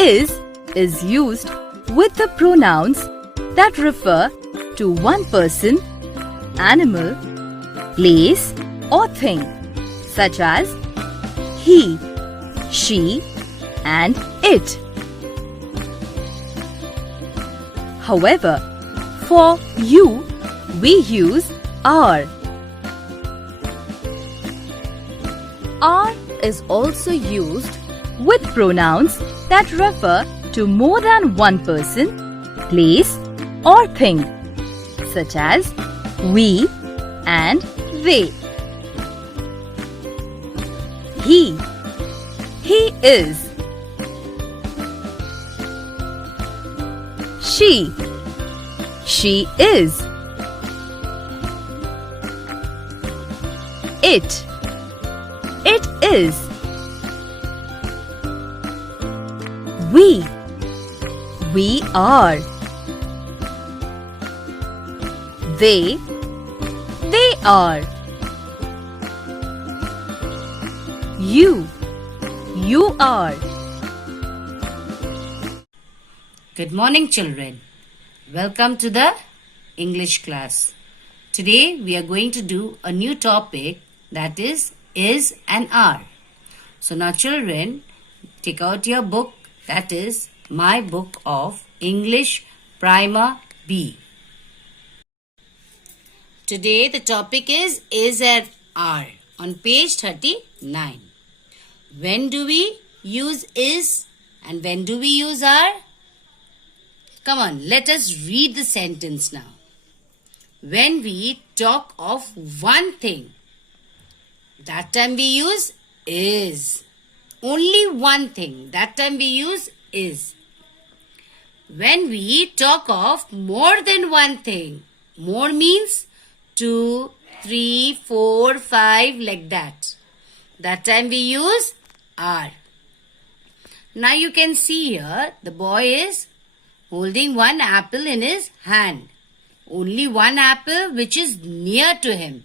is used with the pronouns that refer to one person, animal, place or thing, such as he, she and it. However, for you, we use are. Are is also used with pronouns that refer to more than one person, place or thing, such as we and they. He is. She is. It is. We are. They are. You are. Good morning, children. Welcome to the English class. Today we are going to do a new topic, that is and are. So now children, take out your book, that is my book of English Primer B. Today the topic is and are on page 39. When do we use is and when do we use are? Come on, let us read the sentence now. When we talk of one thing, that time we use is. Only one thing, that time we use is. When we talk of more than one thing, more means 2, 3, 4, 5 like that. That time we use are. Now you can see here the boy is holding one apple in his hand. Only one apple which is near to him.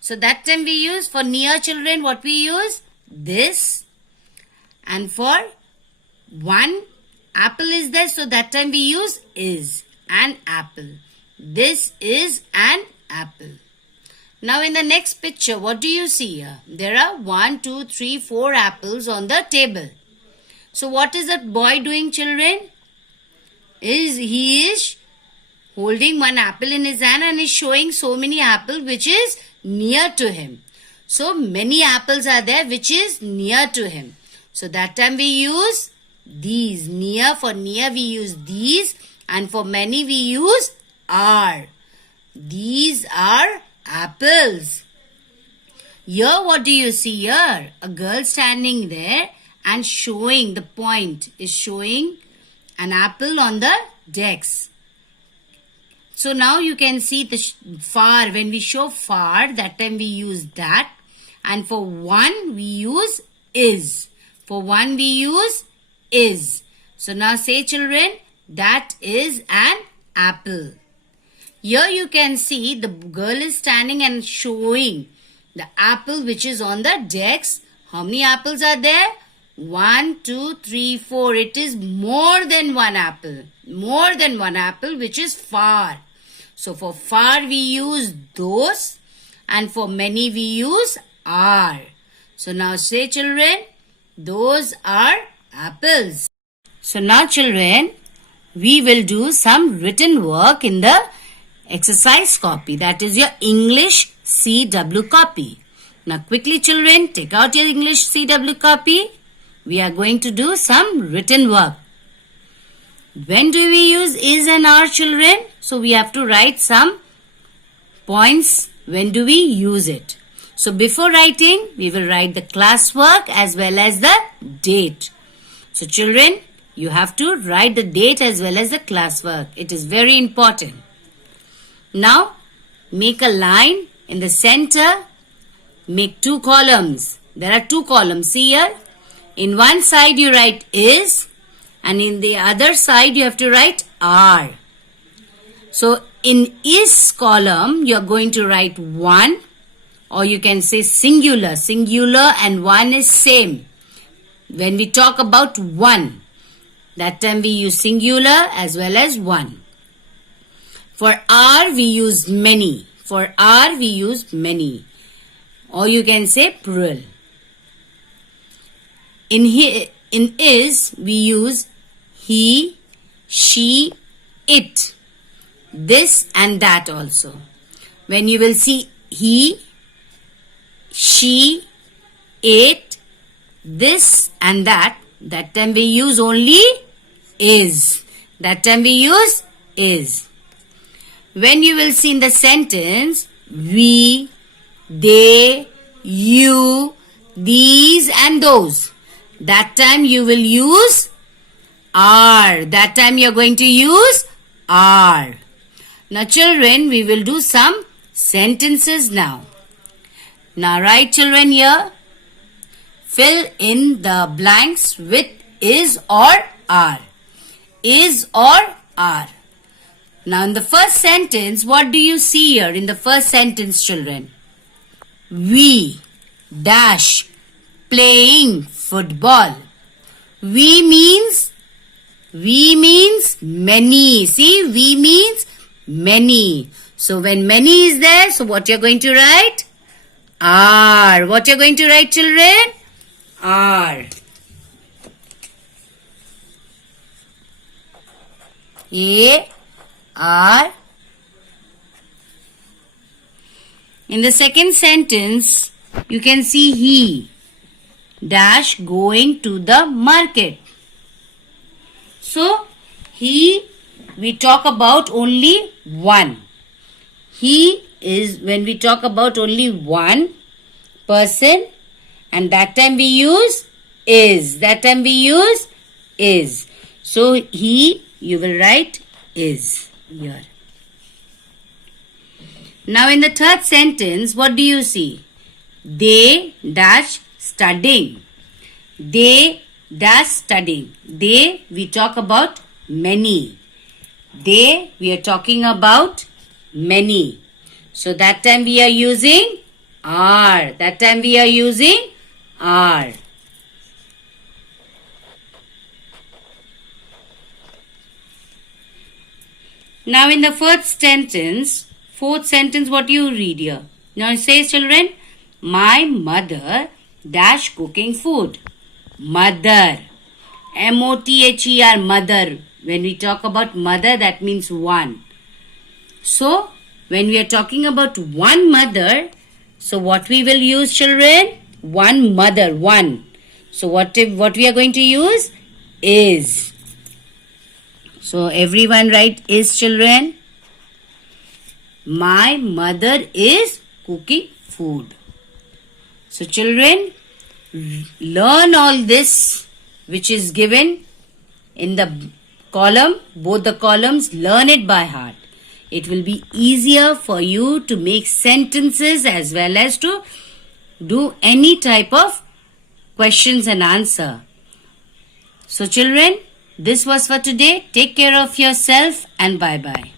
So that time we use, for near children, what we use? This. And for one apple is there, so that time we use is. An apple. This is an apple. Now in the next picture, what do you see here? There are 1, 2, 3, 4 apples on the table. So what is that boy doing, children? He is holding one apple in his hand and is showing so many apples which is near to him. So many apples are there which is near to him. So that time we use these. Near, for near we use these, and for many we use are. These are apples. Here what do you see here? A girl standing there and showing, the point is showing an apple on the decks. So now you can see the far. When we show far, that time we use that. And for one, we use is. For one, we use is. So now say, children, that is an apple. Here you can see the girl is standing and showing the apple which is on the decks. How many apples are there? 1, 2, 3, 4. It is more than one apple. More than one apple which is far. So for far we use those, and for many we use are. So now say, children, those are apples. So now children, we will do some written work in the exercise copy. That is your English CW copy. Now quickly children, take out your English CW copy. We are going to do some written work. When do we use is and are, children? So we have to write some points. When do we use it? So before writing, we will write the classwork as well as the date. So children, you have to write the date as well as the classwork. It is very important. Now, make a line in the center. Make 2 columns. There are 2 columns. See here? In one side you write is, and in the other side you have to write are. So in is column you are going to write 1, or you can say singular. Singular and 1 is same. when we talk about one, that time we use singular as well as one. For are we use many. For are we use many. Or you can say plural. In is we use he, she, it. This and that also. When you will see he, she, it, this and that time we use only is. That time we use is. When you will see in the sentence we, they, you, these and those, that time you will use are. That time you are going to use are. Now children, we will do some sentences now. Now write children here. Fill in the blanks with is or are. Is or are. Now in the first sentence, what do you see here in the first sentence children? We dash playing football. We means many. See, we means many. So when many is there, so what you're going to write? Are. What you're going to write children? Are. A, are. In the second sentence, you can see he dash going to the market. So, he, we talk about only one. He is when we talk about only one person, and that time we use is. That time we use is. So, he, you will write is here. Now, in the third sentence, what do you see? They dash studying. They dash studying. They, we talk about many. They, we are talking about many. So that time we are using are. That time we are using are. Now in the fourth sentence, what you read here? Now it says children, my mother dash cooking food. Mother. M-O-T-H-E-R, mother. When we talk about mother, that means one. So, when we are talking about one mother, so what we will use children? One mother, one. So, what we are going to use? Is. So, everyone write is children. My mother is cooking food. So, children, learn all this which is given in the column, both the columns, learn it by heart. It will be easier for you to make sentences as well as to do any type of questions and answer. So children, this was for today. Take care of yourself and bye-bye.